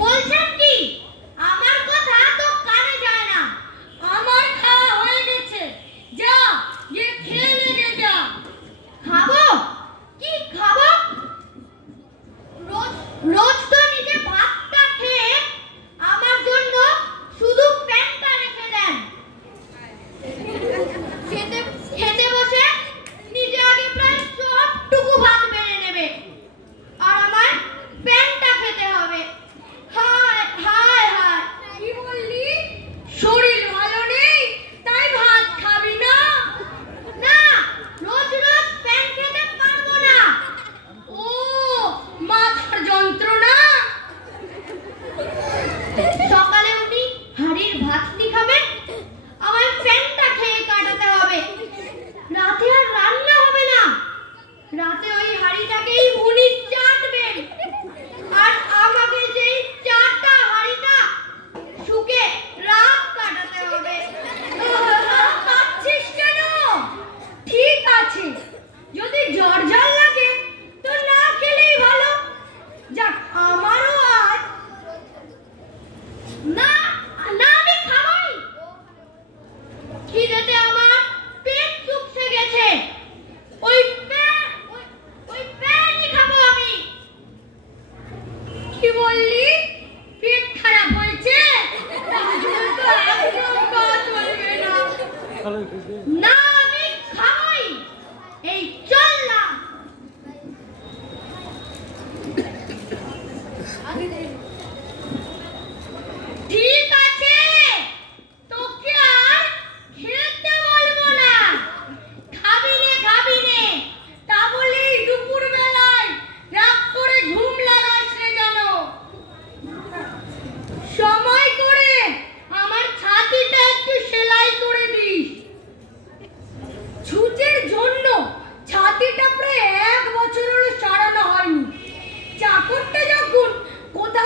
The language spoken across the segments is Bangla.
বলছেন কি? আমার কথা তো কানে যায় না। আমার খাওয়া হয়ে গেছে, যা গিয়ে খেয়ে নে যা। খাবো? কি খাবো? রোজ রোজ তো নিজে ভাতটা খেয়ে আমার জন্য শুধু প্যান্টটা রেখে দেন। খেতে খেতে বসে নিজে আগে প্রায় সবটুকু ভাত বেড়ে নেবে, আর আমার প্যান্টটা খেতে হবে। হায় হায় হায়। কি বললি? শরীর ভালো নেই তাই ভাত খাবি না? না, রোজ রোজ প্যান্ট খেতে পারবো না। ও, মাথার যন্ত্রণা। সকালে উনি হাড়ির ভাতটি খাবেন, আমার প্যান্টটা খেয়ে কাটাতে হবে। রাতে আর রান্না হবে না, রাতে ওই হাড়িটাকেই উনি চাটবেন, আর আমাকে সেই চাটা হাড়িটা শুকে রাত কাটাতে হবে। কাঁদছিস কেন? ঠিক আছে, যদি জ্বর জ্বর লাগে তো না খেলেই ভালো। যাক, আমারও আজ না না আমি খাবই। খিদেতে আমার পেট চুপসে গেছে। ওই প্যান্টই খাবো আমি। কি বললি? পেট খারাপ হয়েছে? তাহলে তো একদম কথা চলবে না। না, আমি খাবই। এই চললাম। ঠিক আছে, তোকে আর খেতে বলবো না। খাবি নে, তা বলি দুপুর বেলায় রাগ করে ঘুম লাগাস রে যেন। সময় করে আমার ছাতিটা একটু সেলাই করে দিস। ছুঁচের জন্য ছাতিটা প্রায় 1 বছর হলো সারানো হয়নি। চাকরটা যখন কোথা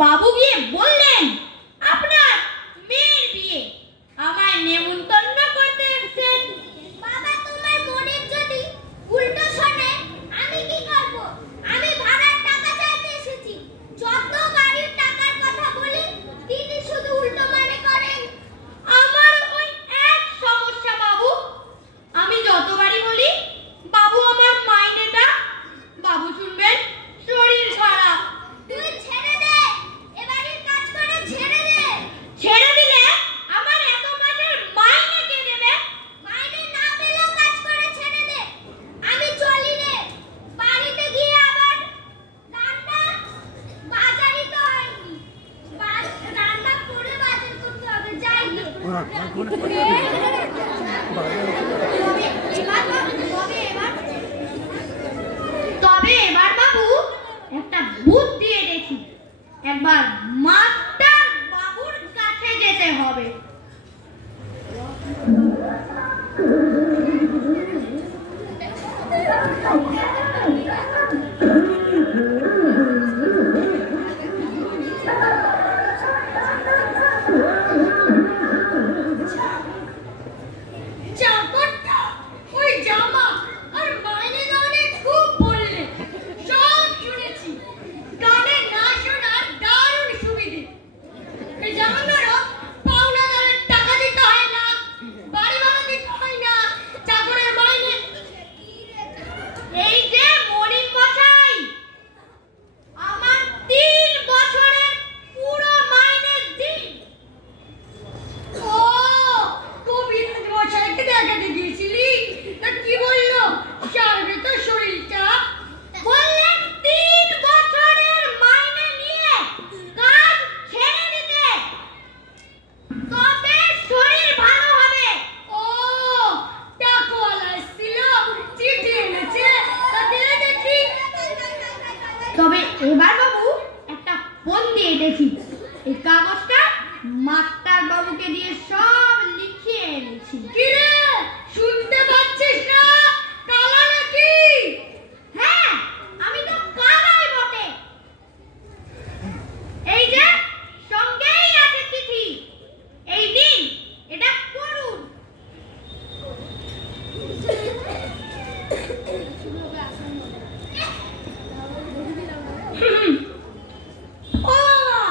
বাবু গিয়ে বললেন, আপনার মেয়ের বিয়ে, আমায় নেমন্তন্ন করতে এসেছেন। বাবা, তোমার মনের যদি উল্টো শোনে আমি কি করব? আমি ভাড়ার টাকা চাইতে এসেছি। যত গাড়ির টাকার কথা বলি তিনি শুধু উল্টো মানে করেন। আমার ওই এক সমস্যা বাবু, আমি যতবারই বলি বাবু আমার মাইনেটা, বাবু শুনবেন শরীর খারাপ। তুই ছেড়ে দে, এবারের কাজ করে ছেড়ে দে। ছেড়ে দিলে আমার এত মাসের মাইনে কে দেবে? মাইনে না পেলেও কাজ করে ছেড়ে দে। আমি চলি রে। বাড়িতে গিয়ে আবার রান্না বাজারই তো হয়নি। রান্না করে বাজার করতে হবে। যাই গে। তবে এবার বাবু একটা বুদ্ধি এনেছি, একবার মাস্টার বাবুর কাছে যেতে হবে। চাকরটা ওই জামা আর মাইনে গানে খুব বললে, সব শুনেছি। গানে না শোনার দারুণ সুবিধে। এই জামাগুলো পাওনাদারের টাকা দিতে হয় না, বাড়ি ভাড়া দিতে হয় না, চাকরের মাইনে। এই যে মনিন মশাই, আমার 3 বছরের পুরো মাইনে দিন। ও, কবিরাজ মশাইকে দেখাতে গিয়েছিলি? তা কি বললো? সারবে তো শরীরটা? বললেন 3 বছরের মাইনে নিয়ে কাজ ছেড়ে দিতে, তবে শরীর ভালো হবে। ও, টাকাওয়ালা এসেছিল, চিঠি এনেছে, তা দে দেখি। তবে এবার বাবু একটা ফন্দি এঁটেছি, এই কাগজটা মাস্টার বাবুকে দিয়ে সব লিখিয়ে এনেছি। কি রে, শুনতে পাচ্ছিস না? কালা নাকি? হ্যাঁ, আমি তো কালাই বটে। এই যে সঙ্গেই আছে চিঠি, এই দিন এটা পড়ুন। ও বাবা,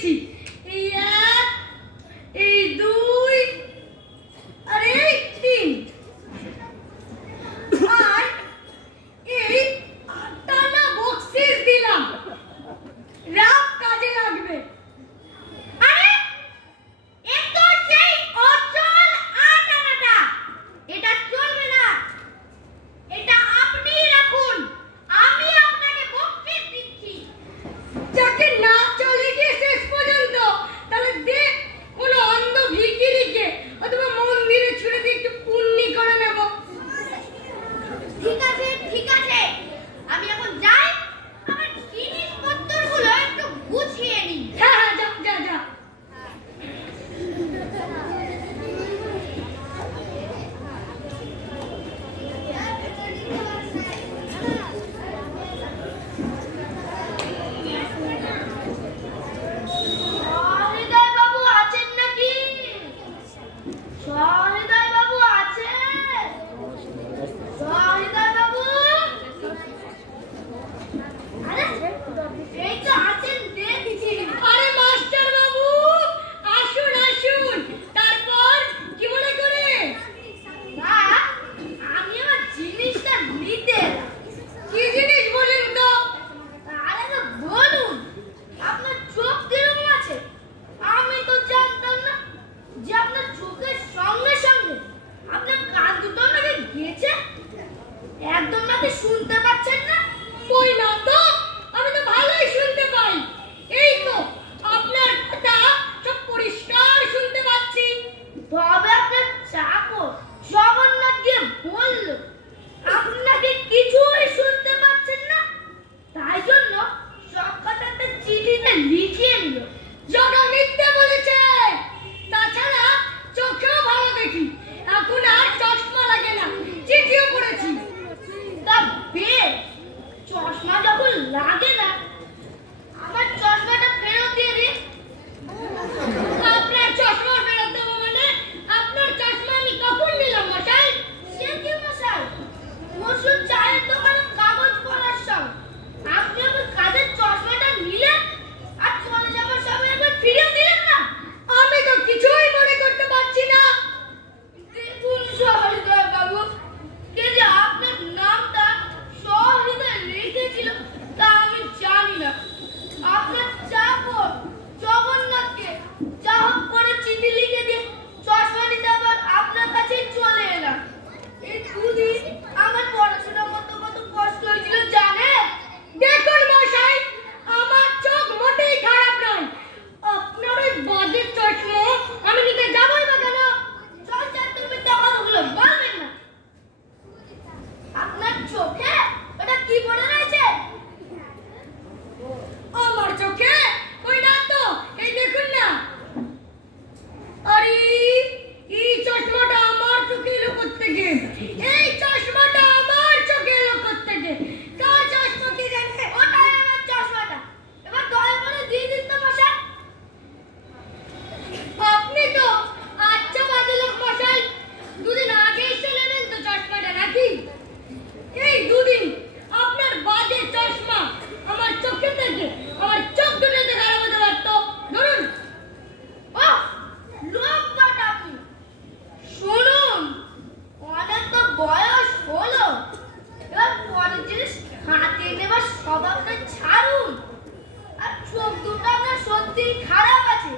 দিচ্ছি। এই 1, এই 2, আর এই 3, আর এই 8টা না বক্সিস দিলাম, রাত কাজে লাগবে। আরে এ তো সেই অচল 8 আনাটা, এটা চলবে না, এটা আপনিই রাখুন, আমি আপনাকে বকশিশ দিচ্ছি। যাকে না চলে গিয়ে শেষ পর্যন্ত, তাহলে দে কোনো অন্ধ ভিখিরিকে অথবা মন্দিরে ছুড়ে দিয়ে একটু পুণ্যি করে নেব। ঠিক আছে, আমি এখন যাই, আমার জিনিসপত্রগুলো একটু গুছিয়ে নিই। হ্যাঁ হ্যাঁ, যা যা যা। সহৃদয় বাবু আছেন নাকি? সহৃদয় বাবু আছেন? সহৃদয় বাবু? আরে এই তো আছেন, দেখছি। আরে মাস্টার বাবু, আসুন আসুন। তারপর কি মনে করে? না, আমি আমার জিনিসটা নিতে এলাম। কি জিনিস বলেন তো? আরে না বলুন, আপনার চোখ কিরকম আছে? আমি তো জানতাম না যে আপনার চোখের সঙ্গে সঙ্গে আপনার কান দুটো নাকি গেছে। একদম নাকি শুনতে পাচ্ছেন না? কই না তো, আমি তো ভালোই শুনতে পাই। এই তো আপনার কথা সব পরিষ্কার শুনতে পাচ্ছি। তবে আপনার চাকর জগন্নাথ গিয়ে বলল আপনাকে কিছুই শুনতে পাচ্ছেন না, তাই জন্য সব কথা একটা চিঠিতে লিখিয়ে নিল। জগা মিথ্যে বলেছে। তাছাড়া চোখেও ভালো দেখি, এখন আর চশমা লাগে না, চিঠিও পড়েছি। তা বেশ, চশমা যখন লাগে না, আমার চশমাটা ফেরত দিয়ে দিন। আপনার চশমা ফেরত দেবো মানে? আপনার চশমা আমি কখন নিলাম মশাই? সে কি মশাই, ওষুধ চায়ের দোকানে কাগজ পড়ার সঙ্গে আপনি আমার কাজের চশমাটা নিলেন আর চলে যাবার সময় একবার ফিরিয়ে দিলেন না। আমি তো কিছুই মনে করতে পারছি না। দেখুন সহৃদয় বাবু, কে যে আপনার নামটা সহৃদয় লিখেছিল তা আমি জানি না। আপনার চাকর জগন্নাথকে যা হোক করে চিঠি লিখে দিয়ে চশমা নিতে আবার আপনার কাছেই চলে এলাম। এই 2 দিন আমার পড়াশোনা করতে কত কষ্ট হয়েছিল জানেন? দেখুন মশাই, আমার চোখ মোটেই খারাপ নয়। আপনার ওই বাজে চশমা আমি নিতে যাবোই বা কেন? চল তুমি মিথ্যা কথাগুলো বলবেন না। আপনার চোখে ওটা কি পড়ে রয়েছে? আমার চোখে কই না তো, এই দেখুন না। আরে এই চশমাটা আমার চোখে এলো কোত্থেকে? এই চশমাটা আমার চোখে এলো কোত্থেকে? কার চশমা কে জানে? ওটাই আমার চশমাটা, এবার দয়া করে দিয়ে দিন তো মশাই। আপনি তো আচ্ছা বাজে লোক মশাই, 2 দিন আগেই চলে নেন তো চশমাটা নাকি? এই 2 দিন আপনার বাজে চশমা আমার চোখে থেকে আমার চোখ দুটোতে খারাপ হতে পারতো। ধরুন। ও লোকটা আপনি শুনুন, অনেক তো বয়স হলো, এবার পরের জিনিস হাতে নেবার স্বভাবটা ছাড়ুন। আর চোখ দুটো আপনার সত্যি খারাপ আছে,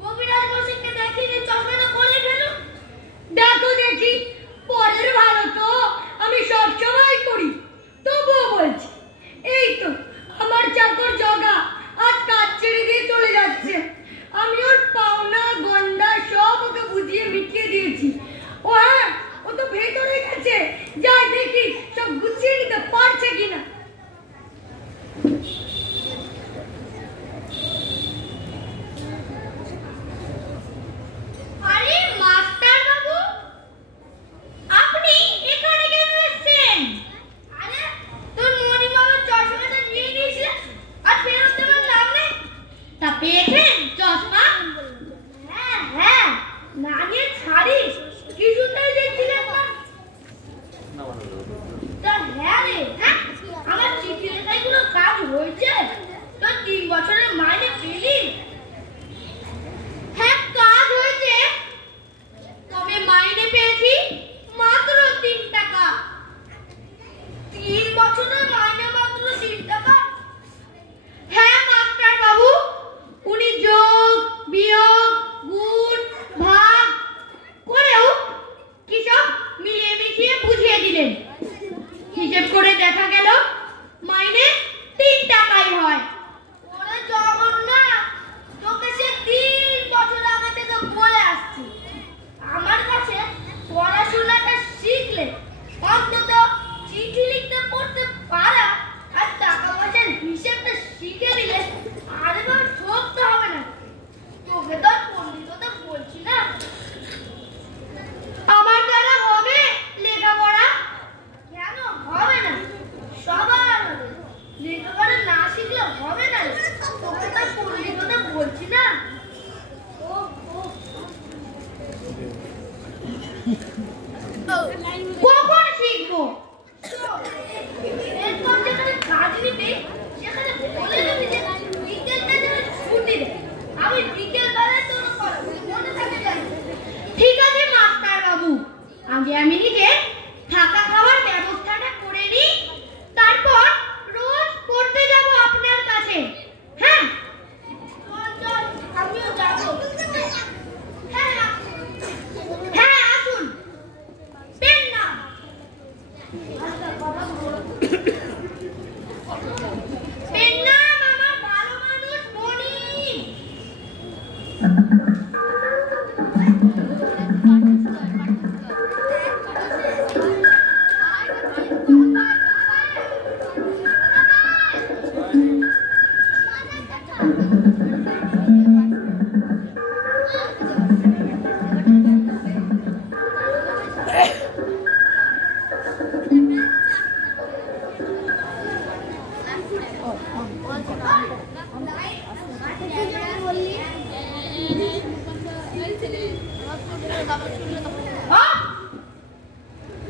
কবিরাজ মশাইকে দেখিয়ে চশমাটা বলে ফেলুন। দেখো দেখি, পরের ভালো তো আমি সব সময় করি, তবুও বলছি। এই তো আমার চাকর জগা আজ কাজ ছেড়ে দিয়ে চলে যাচ্ছে। আমি ওর পাওনা গন্ডা সব ওকে বুঝিয়ে মিটিয়ে দিয়েছি। ও হ্যাঁ, ও তো ভেতরে গেছে, যাই দেখি সব গুছিয়ে নিতে পারছে কিনা। আমি বিকেল বেলায় তোর মনে থাকে জানি। ঠিক আছে মাস্টার বাবু, আগে আমি নিজে থাকা খাওয়ার ব্যবস্থাটা করে নিই, তারপর রোজ পড়তে যাব আপনার কাছে। হ্যাঁ চল আমিও যাবো। হ্যাঁ হ্যাঁ আসুন। পেন না পেন না আমার ভালো মানুষ মনি।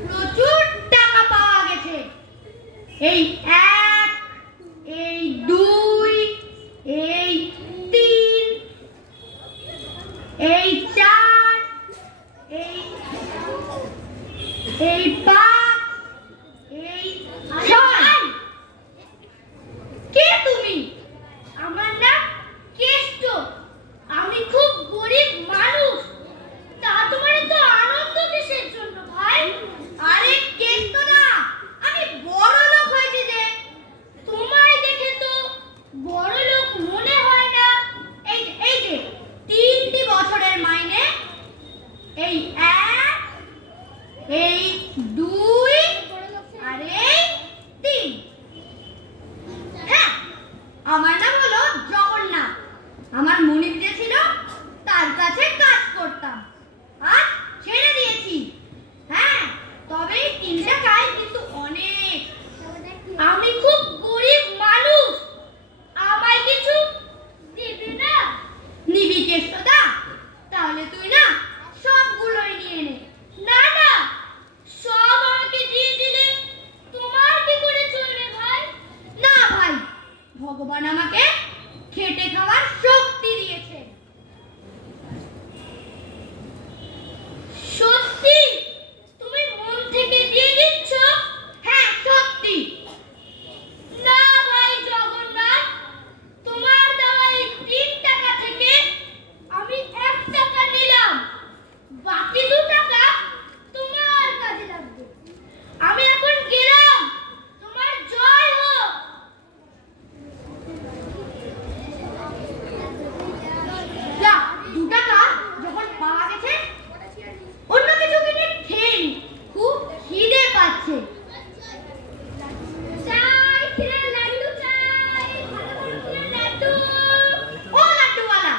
প্রচুর টাকা পাওয়া গেছে। এই 1, এই 2, এই 3, এই 4, এই 5, এই 6। কে তুমি? আমার নাম কেষ্ট। আমি খুব গরিব মানুষ। তা তোমার তো আনন্দ কিসের জন্য ভাই? আরে কেষ্ট না, আমি বড় লোক হয়েছি যে। তোমায় দেখে তো বড় লোক মনে হয় না। এই যে 3টি বছরের মাইনে, এই 1, এই 2 আর এই 3। হ্যাঁ, আমার নাম হলো জগন্নাথ। আমার মনিব যে ছিল তার কাছে কাজ করতাম, আর ছেড়ে দিয়েছি। হ্যাঁ, তবে 3 টাকায় কিন্তু অনেক। আমি খুব গরিব মানুষ, আমায় কিছু দিবি না? নিবি কেষ্টদা? তাহলে তুই না সবগুলোই নিয়ে নে। না না, সব আমাকে দিয়ে দিলে তোমার কি করে চলবে ভাই? না ভাই, ভগবান আমাকে খেটে খাওয়ার শক্তি দিয়েছে। সত্যি? তুমি মন থেকে দিয়ে দিচ্ছ? হ্যাঁ সত্যি। না ভাই জগন্নাথ, তোমার দেওয়া এই 3 টাকা থেকে আমি 1 টাকা নিলাম, বাকি 2 টাকা তোমার কাজে লাগবে। আমি এখন গেলাম, তোমার জয় হোক। যা, 2 টাকা যখন পাওয়া গেছে অন্য কিছু কিনে খেয়ে নি, খুব খিদে পাচ্ছে। চাই, ক্ষীরের লাড্ডু চাই, ভালো ভালো ক্ষীরের লাড্ডু। ও লাড্ডুওয়ালা,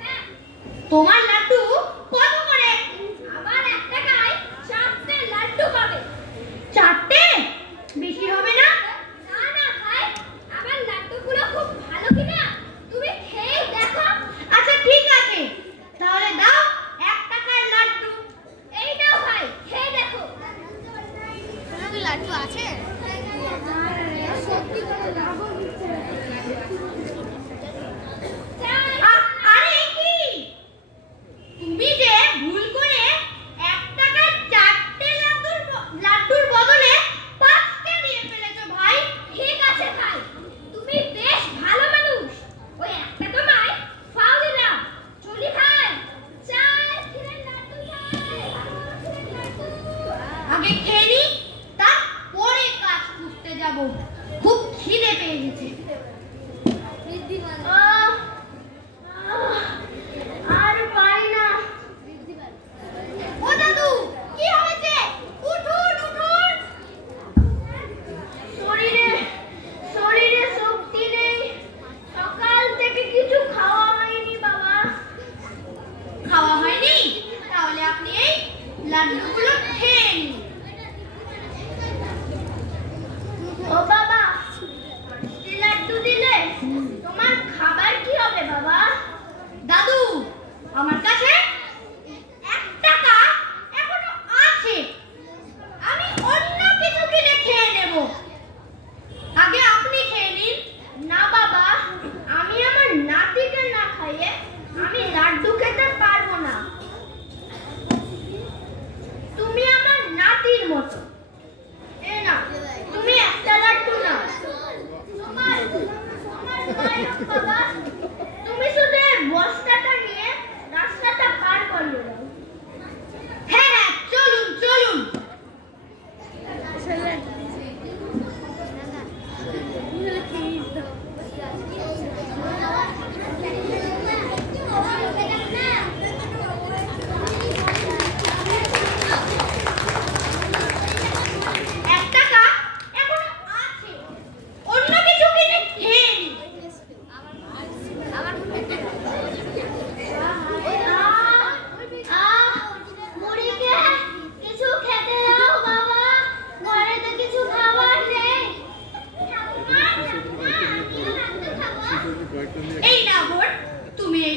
হ্যাঁ তোমার লাড্ডু কত করে? আমার 1 টাকায় 4টে লাড্ডু পাবে। 4টে? বেশি হবে না? না না ভাই, আমার লাড্ডুগুলো খুব ভালো কিনা তুমি খেয়ে দেখো। আচ্ছা ঠিক আছে, তাহলে দাও 1 টাকার লাড্ডু। এই নাও ভাই, খেয়ে দেখো। লাড্ডু আছে? সত্যি করে দাও। আরে কি তুমি যে ভুল করে 1 টাকায় 4টে লাড্ডুর বদলে 5টে দিয়ে ফেলেছো ভাই। ঠিক আছে ভাই, তুমি বেশ ভালো মানুষ। ওই 1 টাকা তোমায় ফাও দিলাম। চলি ভাই, চাই ক্ষীরের লাড্ডু চাই, ক্ষীরের লাড্ডু। আগে খেয়ে নি, তারপরে কাজ খুঁজতে যাব। খুব খিদে পেয়ে গেছে। আর পারি না। ও দাদু, কি হয়েছে? উঠুন উঠুন। শরীরে শক্তি নেই, সকাল থেকে কিছু খাওয়া হয়নি বাবা। খাওয়া হয়নি? তাহলে আপনি এই লাড্ডুগুলো খেয়ে নিন। ও বাবা, লাড্ডু দিলে তোমার খাবার কি হবে বাবা? দাদু, আমার কাছে 1 টাকা এখনো আছে, আমি অন্য কিছু কিনে খেয়ে নেব। আগে আপনি খেয়ে নিন। না বাবা, আমি আমার নাতিকে না খাইয়ে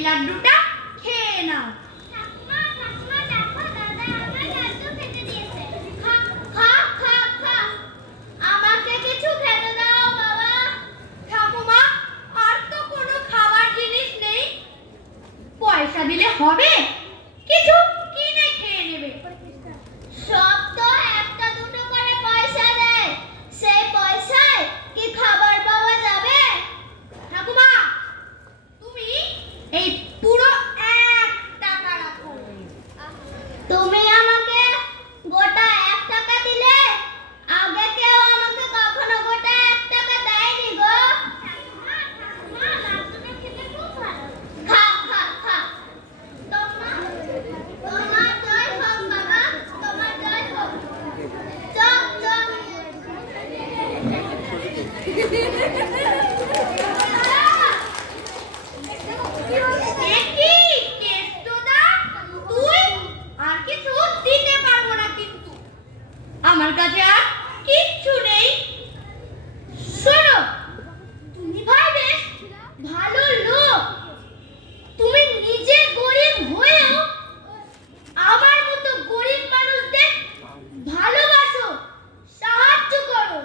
লাড্ডুটা খেয়ে নাও। আমাকে কিছু খেতে দাও বাবা। ঠাকুমা, আর তো কোনো খাবার জিনিস নেই। পয়সা দিলে হবে, কিছু কিনে খেয়ে নেবে। সব তো একটা দুটো করে পয়সা দেয়, সেই পয়সায় কি খাবার পাওয়া যাবে? ঠাকুমা, তুমি এই পুরো 1 টাকা রাখো। তুমি আমাকে গোটা 1 টাকা দিলে, আগে কেউ আমাকে কখনো গোটা 1 টাকা দেয়নি গো। খা খা খা। তোমার জয় হোক বাবা, তোমার জয় হোক। Chop chop. দেখি কেষ্টদা, তুই আর কিছু দিতে পারবো না, কিন্তু আমার কাছে আর কিচ্ছু নেই। শোনো, তুমি ভাই বেশ ভালো লোক। তুমি নিজে গরিব হয়েও আমার মতো গরিব মানুষদের ভালোবাসো, সাহায্য করো।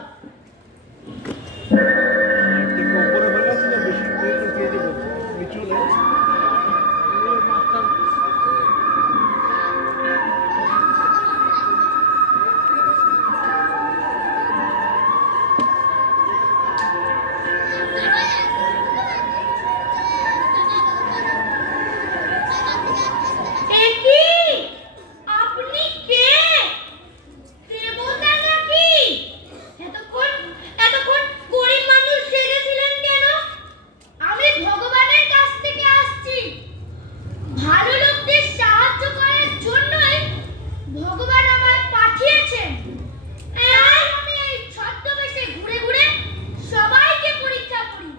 আপনি কে? দেবতা নাকি? এতক্ষণ গরিব মানুষ সেজেছিলেন কেন? আমি ভগবানের কাছ থেকে আসছি। ভালো লোকদের সাহায্য করার জন্যই ভগবান আমায় পাঠিয়েছেন। আমি এই ছদ্মবেশে ঘুরে ঘুরে সবাইকে পরীক্ষা করি।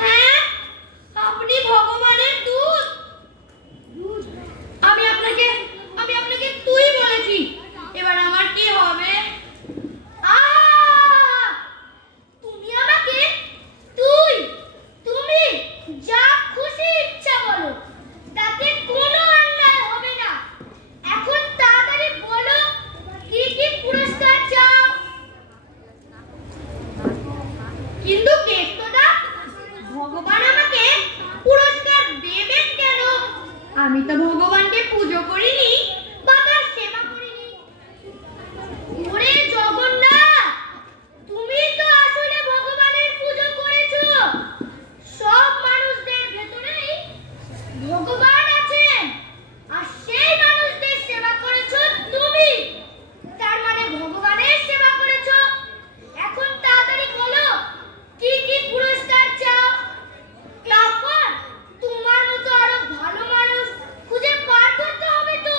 হ্যাঁ, আপনি ভগবানের দূত। আমি আপনাকে তুই বলেছি, এবার আমার কি হবে? তুমি আমাকে তুমি যা খুশি ইচ্ছা বলো, তাতে কোনো অন্যায় হবে না। এখন তাড়াতাড়ি বলো, কি কি পুরস্কার চাও? কিন্তু কেষ্টদা, ভগবান আমাকে পুরস্কার দেবেন কেন? আমি তো ভগবানকে পুজো করিনি বা তার সেবা করিনি। ওরে জগন্নাথ, তুমি তো আসলে ভগবানের পুজো করেছো। সব মানুষদের ভেতরেই ভগবান আছেন, আর সেই মানুষদের সেবা করেছো তুমি। তার মানে ভগবানের সেবা করেছো। এখন তাড়াতাড়ি বলো, কি কি পুরস্কার চাও? তারপর তোমার মতো আরো ভালো মানুষ খুঁজে বার করতে হবে তো।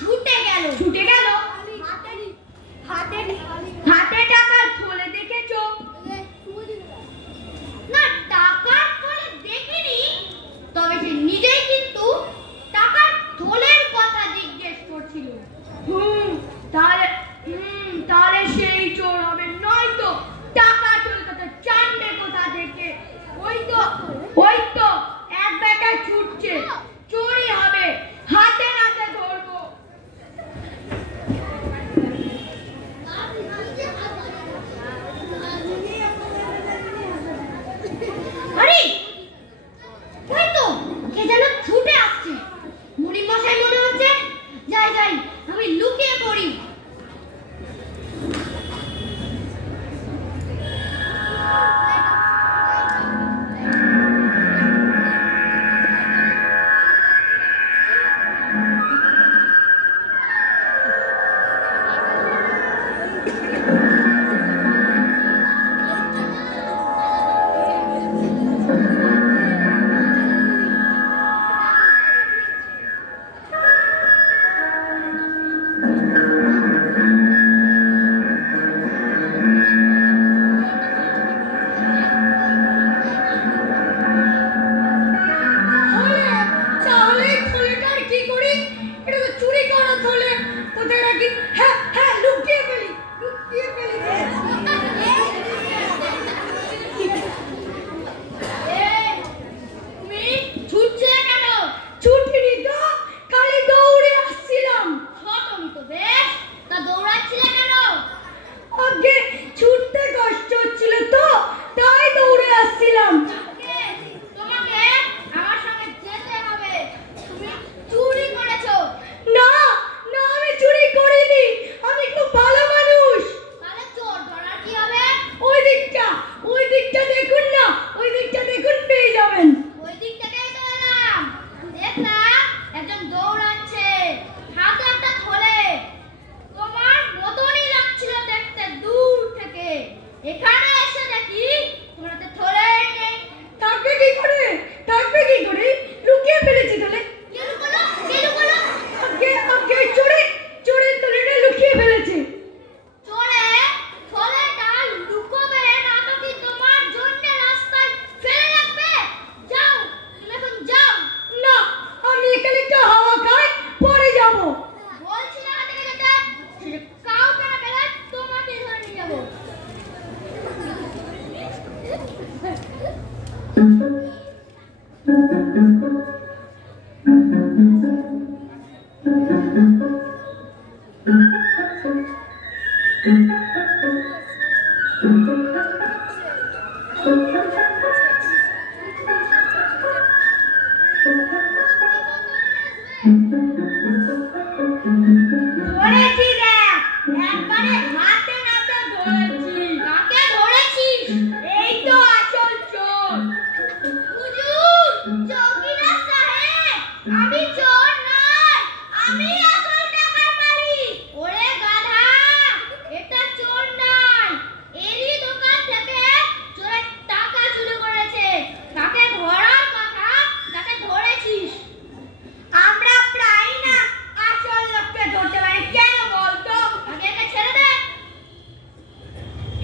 ছুটে গেল হাতে টাকার থলে দেখেছো? না, টাকার থলে দেখিনি, তবে সে নিজেই কিন্তু টাকার থলের কথা জিজ্ঞেস করছিল। তাহলে সেই চোর হবে, নয়তো টাকা চোর কথা জানবে কোথা থেকে? ওই তো এক বেটা ছুটছে, চোরই হবে, হাতে নাতে ধরবো। আরে ওই তো কে যেন ছুটে আসছে। মুড়ি মশাই মনে হচ্ছে। যাই আমি লুকিয়ে পড়ি।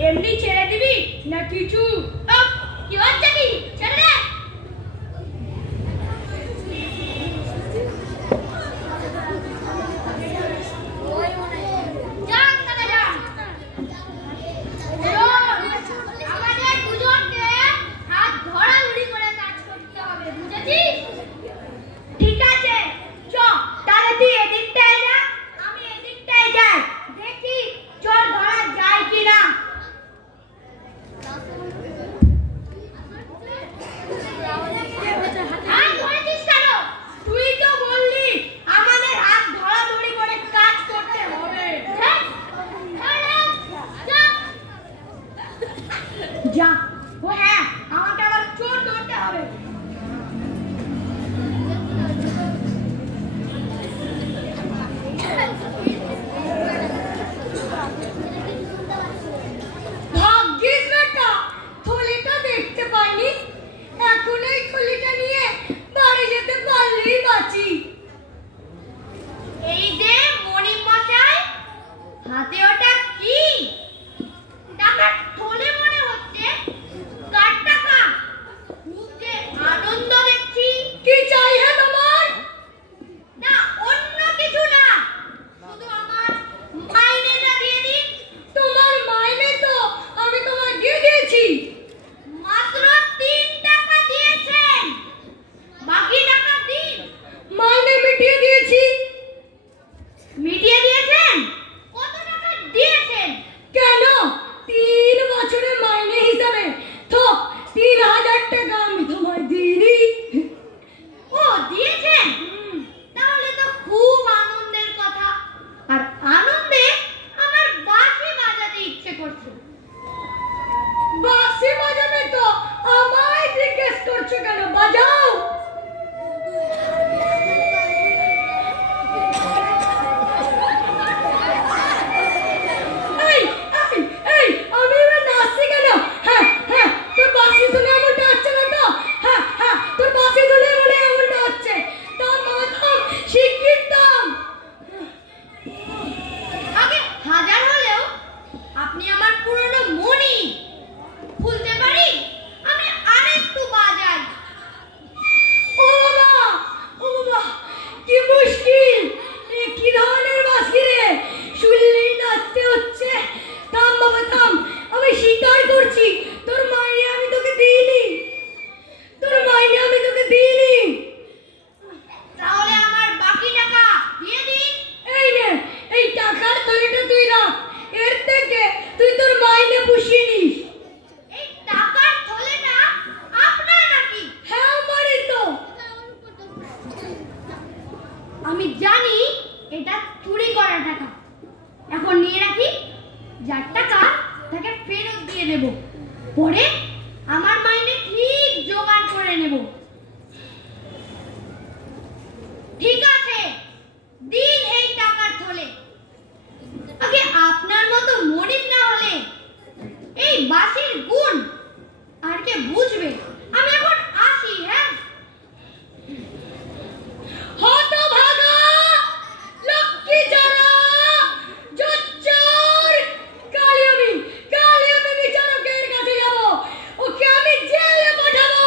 এমনি ছেড়ে দিবি না কিছু? কি হচ্ছে কি? ছেড়ে দে। আমাদের দুজনকে হাত ধরাধরি করে কাজ করতে হবে, বুঝেছিস? ঠিক আছে, চ তাহলে তুই এদিকটায় যা, আমি এদিকটায় যাই, দেখি চোর ধরা যায় কিনা। হাতে ওটা কি? টাকার থলে মনে হচ্ছে। কার টাকা? খুব যে আনন্দ দেখছি। কি চাই হে তোমার? না, অন্য কিছু না, শুধু আমার মাইনেটা দিয়ে দিন। তোমার মাইনে তো আমি তোমায় দিয়ে দিয়েছি। মাত্র 3 টাকা দিয়েছেন, বাকি টাকা দিন। মাইনে মিটিয়ে দিয়েছি। মিটিয়ে দিয়েছেন? কত টাকা দিয়েছেন? কেন? 3 বছরের মাইনে হিসাবে তো 3000 টাকা আমি তোমায় দিইনি। ও, দিয়েছেন? তাহলে তো খুব আনন্দের কথা। আর আনন্দে আমার বাঁশি বাজাতে ইচ্ছে করছে। বাঁশি বাজাবে তো আমায় জিজ্ঞেস করছো কেন? বাজাও। এই এই এই আমি এবার নাচছি কেন? হ্যাঁ হ্যাঁ, তোর বাঁশি শুনে এমনটা হচ্ছে না তো? হ্যাঁ হ্যাঁ, তোর বাঁশি শুনে মনে হয় এমনটা হচ্ছে। দাম বাবা দাম, শিগগির দাম। আগে 1000 হলেও আপনি আমার পুরনো মনি। ভুলতে পারি? আমি আরেকটু বাজাই। ও বাবা, ও বাবা, কি মুশকিল! এ কি ধরনের বাঁশি রে? শুনলেই নাচতে হচ্ছে। থাম বাবা থাম, আমি স্বীকার করছি তোর মাইনে আমি তোকে দিইনি। তোর মাইনে আমি তোকে দিইনি। তাহলে আমার বাকি টাকা দিয়ে দিন। এই নে, এই টাকার থলিটা তুই রাখ। এর থেকে তুই তোর মাইনে পুষিয়ে নিস। এই টাকার থলেটা আপনার নাকি? হ্যাঁ আমারই তো। আমি জানি এটা চুরি করা টাকা। এখন নিয়ে রাখি, যার টাকা তাকে ফেরত দিয়ে দেব। পরে আমার মাইনে ঠিক জোগাড় করে নেব। ঠিক আছে, দিন এই টাকার থলে। আগে আপনার মতো মরিদ না হলে এই বাঁশির গুণ আর কে বুঝবে? আমি এখন আসি। হ্যাঁ, হতভাগা, লক্ষ্মী যারা, জজ্জার, কালি আমি বিচারকের কাছে যাব। ওকে আমি জেলে পাঠাবো।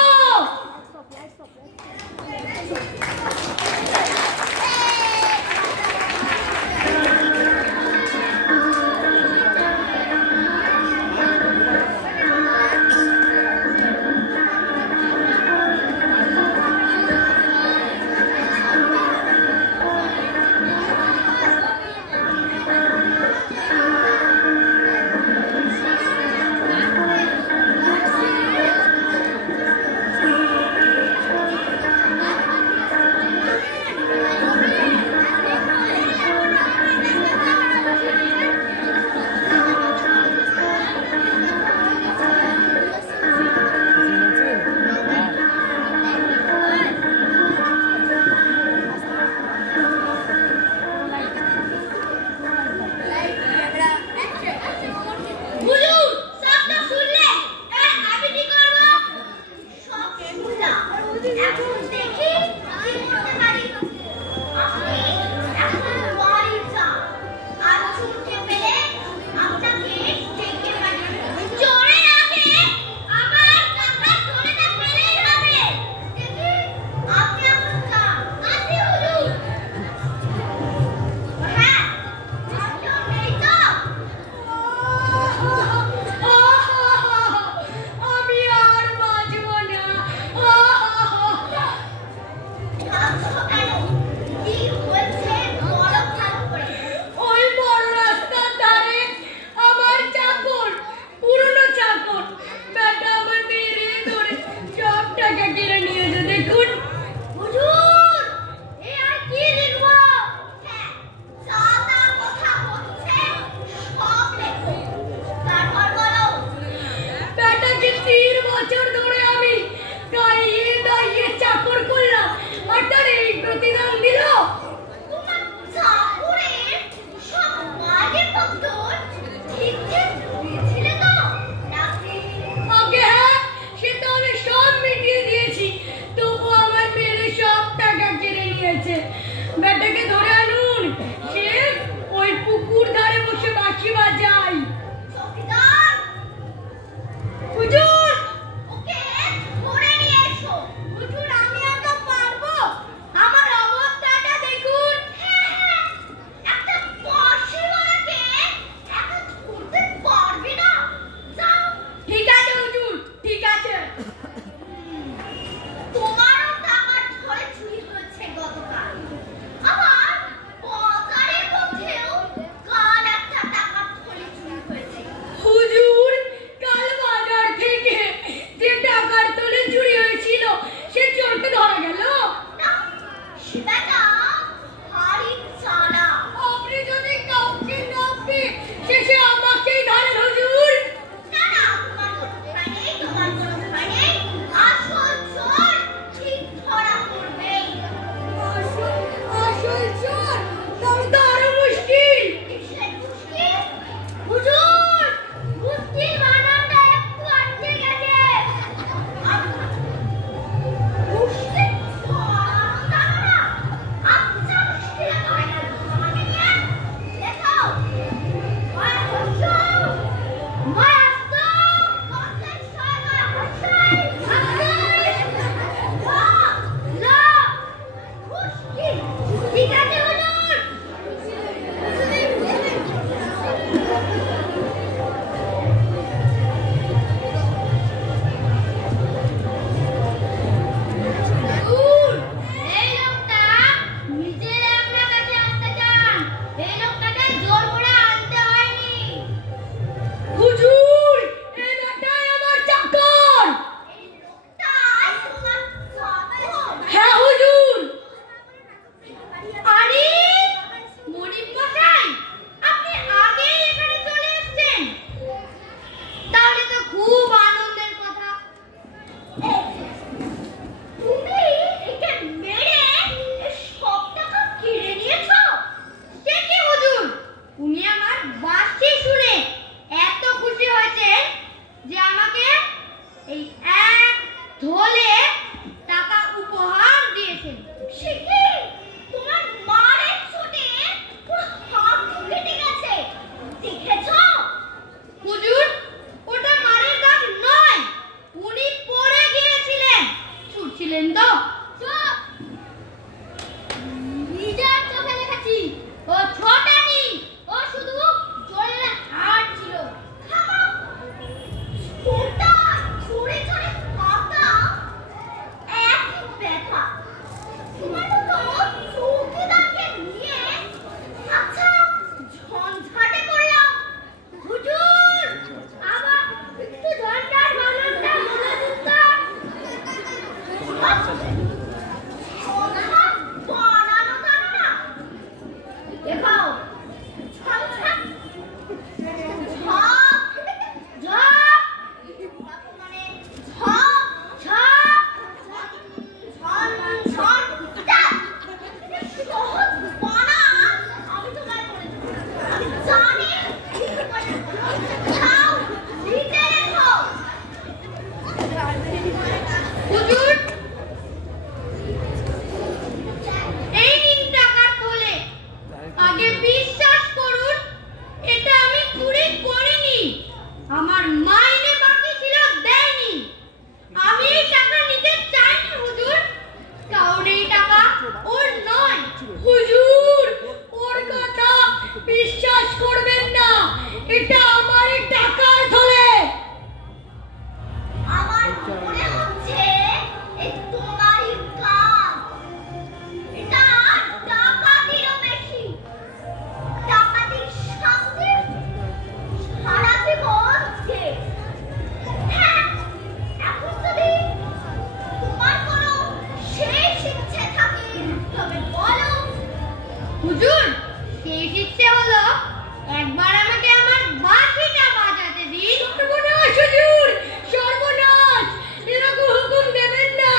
একবার আমাকে আমার বাঁশিটা বাজাতে দিন। সর্বনাশ হুজুর, সর্বনাশ! এরকম হুকুম দেবেন না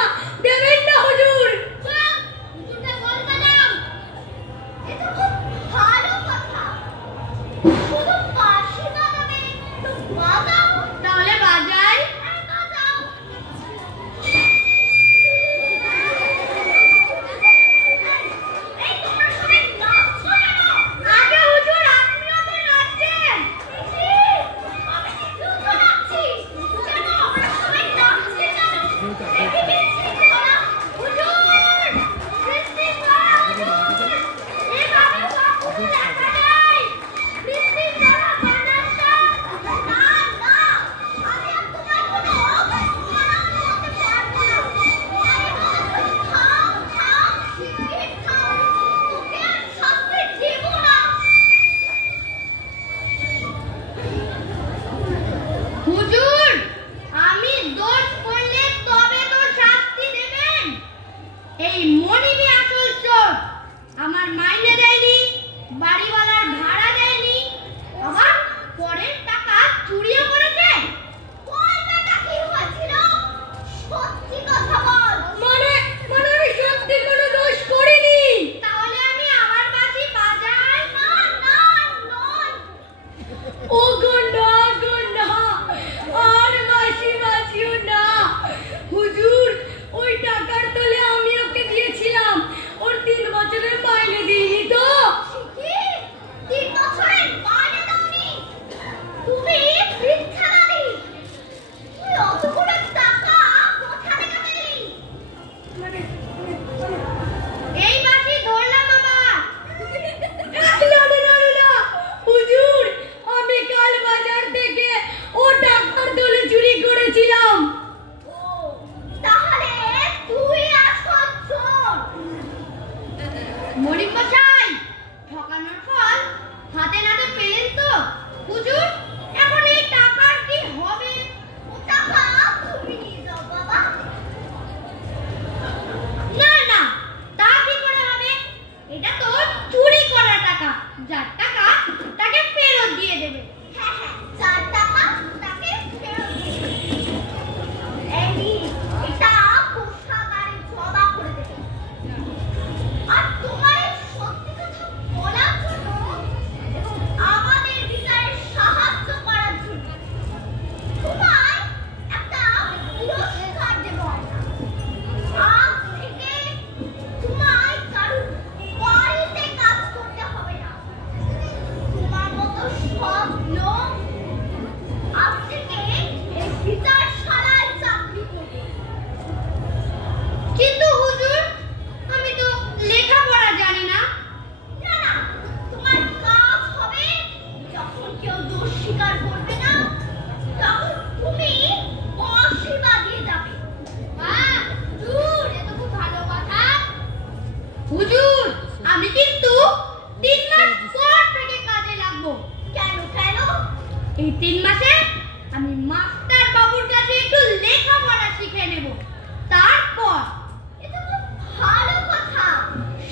হুজুর। হুজুরটা বলতে দাও। এ তো খুব ভালো কথা। শুধু বাঁশি বাজাবে, তো বাজাও। তাহলে বাজাই। বাজাও। এই তোমরা সবাই নাচছো কেন? আগে হুজুর আপনিও তো নাচছেন। আমি নিজেও তো নাচছি। কেন আমরা সবাই নাচছি কেন? দেখি বিশৃঙ্খলা। হুজুর! বিশৃঙ্খলা হুজুর! এভাবে কখনো দেখা যায়। বিশৃঙ্খলা বানাসটা। না, না, আমি আর তোমার কোনো মানানো হতে পারবো না। আরে থাম, থাম, শিগগির থাম। তোকে আর শাস্তি দেব না। হুজুর, আমি দোষ করলে তবে তো শাস্তি দেবেন। এই মনিবই আসল চোর। আমার মাইনে দেয়নি, বাড়িওয়ালার ভাড়া দেয়নি, আবার পরের টাকা চুরিও করেছে। বলবেটা কি হয়েছিল? সত্যি কথা বল। মানে আমি সত্যি কোনো দোষ করিনি। তাহলে আমি আমার বাঁশি বাজাই। না, না, নয়। ও গো না, গো না, আর বাঁশি বাজিও না হুজুর। ওই টাকার তলে আমি ওকে দিয়েছিলাম, ওর 3 বছরের মাইনে দিইনি তো। কি? 3 বছরের মাইনে দাওনি? তুমি মিথ্যাবাদী। তুই অতগুলো টাকা কোথা থেকে পেলি? এই বাঁশি ধরলাম আবার। না, হুজুর, আমি কাল বাজার থেকে ও টাকার তলে চুরি করেছিলাম। ও, তাহলে তুই আসল চোর। মনিব মশাই, ঠকানোর ফল হাতে নাতে পেলেন তো? হুজুর, এখন এই টাকার কি হবে? ও টাকা তুমি নিয়ে যাও বাবা। না, না, তা কি করে হবে? এটা তো চুরি করা টাকা। যার টাকা তাকে ফেরত দিয়ে দেবে। হ্যাঁ, হ্যাঁ, যার টাকা তাকে ফেরত দিয়ে দেবে। এই, এটা কোষাগারে জমা করে দেবে। আর তোমার এই সত্যি কথা বলার জন্য এবং আমাদের বিচারে সাহায্য করার জন্য তোমায় একটা পুরস্কার দেব আমরা। আজ থেকে তোমায় কারোর বাড়িতে কাজ করতে হবে না। তোমার মতো সব লোক আজ থেকে এই বিচারশালায় চাকরি করবে। কিন্তু হুজুর, আমি তো লেখাপড়া জানি না। না, না, তোমার কাজ হবে যখন কেউ দোষ স্বীকার করবে না, তখন তুমি বাঁশি বাজিয়ে যাবে। বাহ, হুজুর, এ তো খুব ভালো কথা। হুজুর, আমি কিন্তু 3 মাস পর থেকে কাজে লাগবো। কেন? এই 3 মাসে আমি মাস্টার বাবুর কাছে একটু লেখাপড়া শিখে নেব। তারপর এ তো খুব ভালো কথা।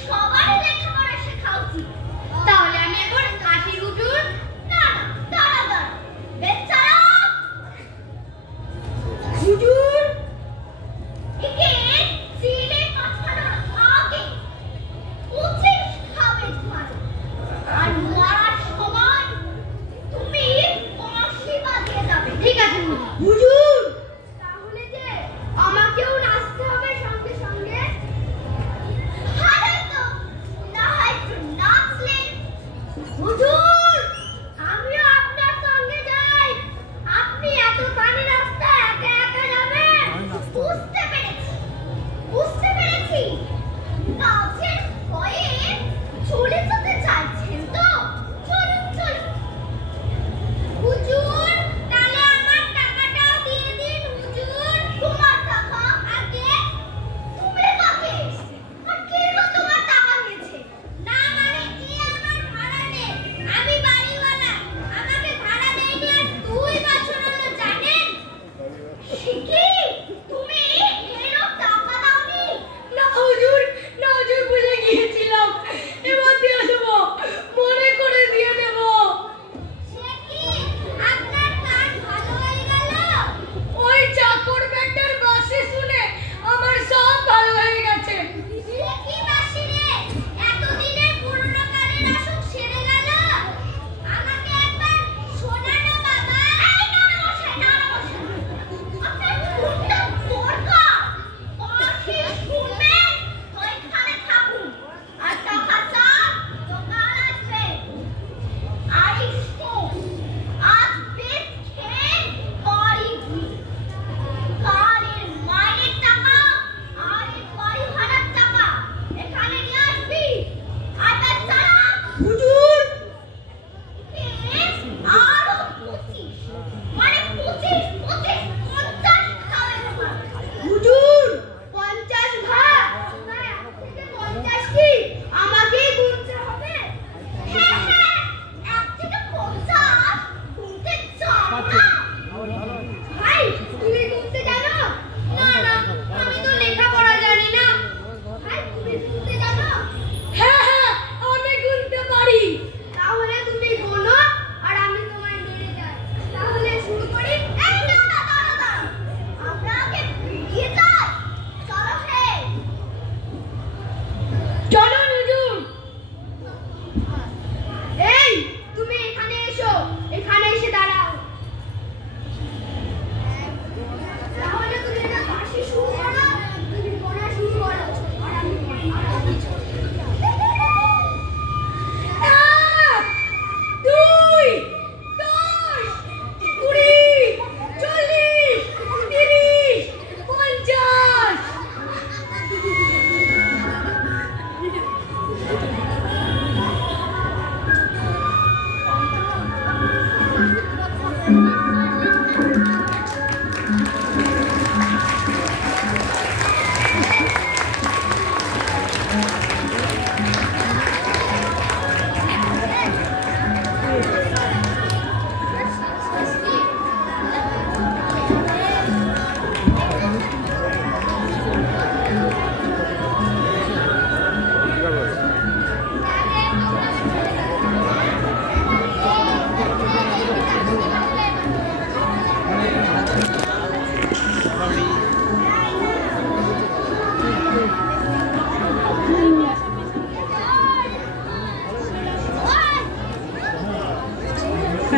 সবার লেখাপড়া শেখা উচিত। তাহলে আমি এখন আসি হুজুর। না, না, দাঁড়া। বেচারা হুজুর, একে জেলে পাঠানোর আগে উচিত শিক্ষা মারো। আর মারার সময় তুমি বাঁশি বাজিয়ে যাবে। ঠিক আছে হুজুর। তাহলে যে আমাকে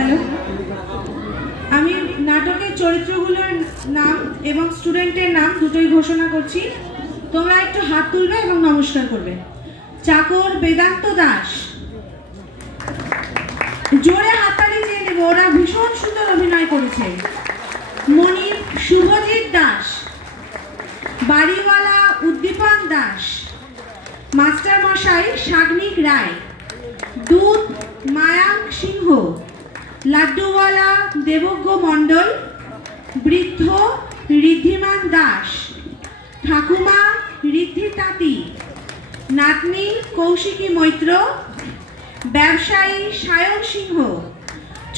হ্যালো, আমি নাটকের চরিত্রগুলোর নাম এবং স্টুডেন্টের নাম দুটোই ঘোষণা করছি। তোমরা একটু হাত তুলবে এবং নমস্কার করবে। চাকর বেদান্ত দাস, জোরে হাততালি চেয়ে নেব, ওরা ভীষণ সুন্দর অভিনয় করেছে। মনির শুভজিৎ দাস, বাড়িওয়ালা উদ্দীপন দাস, মাস্টার মশাই সাগ্নিক রায়, দুধ মায়াঙ্ক সিংহ, লাড্ডুওয়ালা দেবজ্ঞ মণ্ডল, বৃদ্ধ ঋদ্ধিমান দাস, ঠাকুমা ঋদ্ধি তাঁতি, নাতনি কৌশিকী মৈত্র, ব্যবসায়ী সায়ন সিংহ,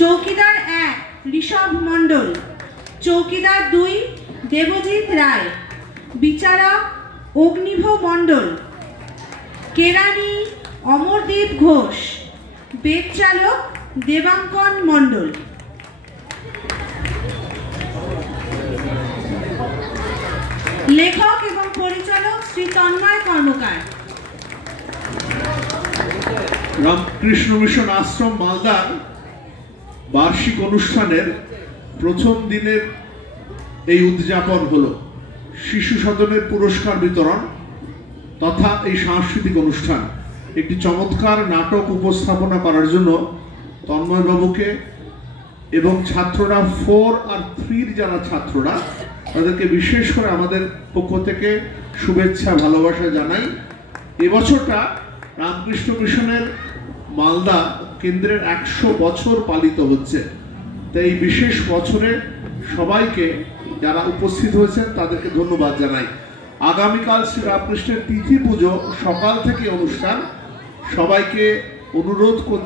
চৌকিদার 1 ঋষভ মণ্ডল, চৌকিদার 2 দেবজিৎ রায়, বিচারক অগ্নিভ মণ্ডল, কেরানি অমরদীপ ঘোষ, বেদ চালক দেবাঙ্কন মণ্ডল। লেখক এবং পরিচালক শ্রী তন্ময় কর্মকার। রামকৃষ্ণ মিশন আশ্রম মালদার বার্ষিক অনুষ্ঠানের প্রথম দিনের এই উদযাপন হলো শিশু সদনের পুরস্কার বিতরণ তথা এই সাংস্কৃতিক অনুষ্ঠান। একটি চমৎকার নাটক উপস্থাপনা করার জন্য তন্ময় বাবুকে এবং ছাত্ররা 4 আর 3 যারা ছাত্ররা তাদেরকে বিশেষ করে আমাদের পক্ষ থেকে শুভেচ্ছা ভালোবাসা জানাই। এবছরটা রামকৃষ্ণ মিশনের মালদা কেন্দ্রের 100 বছর পালিত হচ্ছে। তাই এই বিশেষ বছরে সবাইকে যারা উপস্থিত হয়েছেন তাদেরকে ধন্যবাদ জানাই। আগামীকাল শ্রী রামকৃষ্ণের তিথি পুজো, সকাল থেকে অনুষ্ঠান। সবাইকে অনুরোধ করছি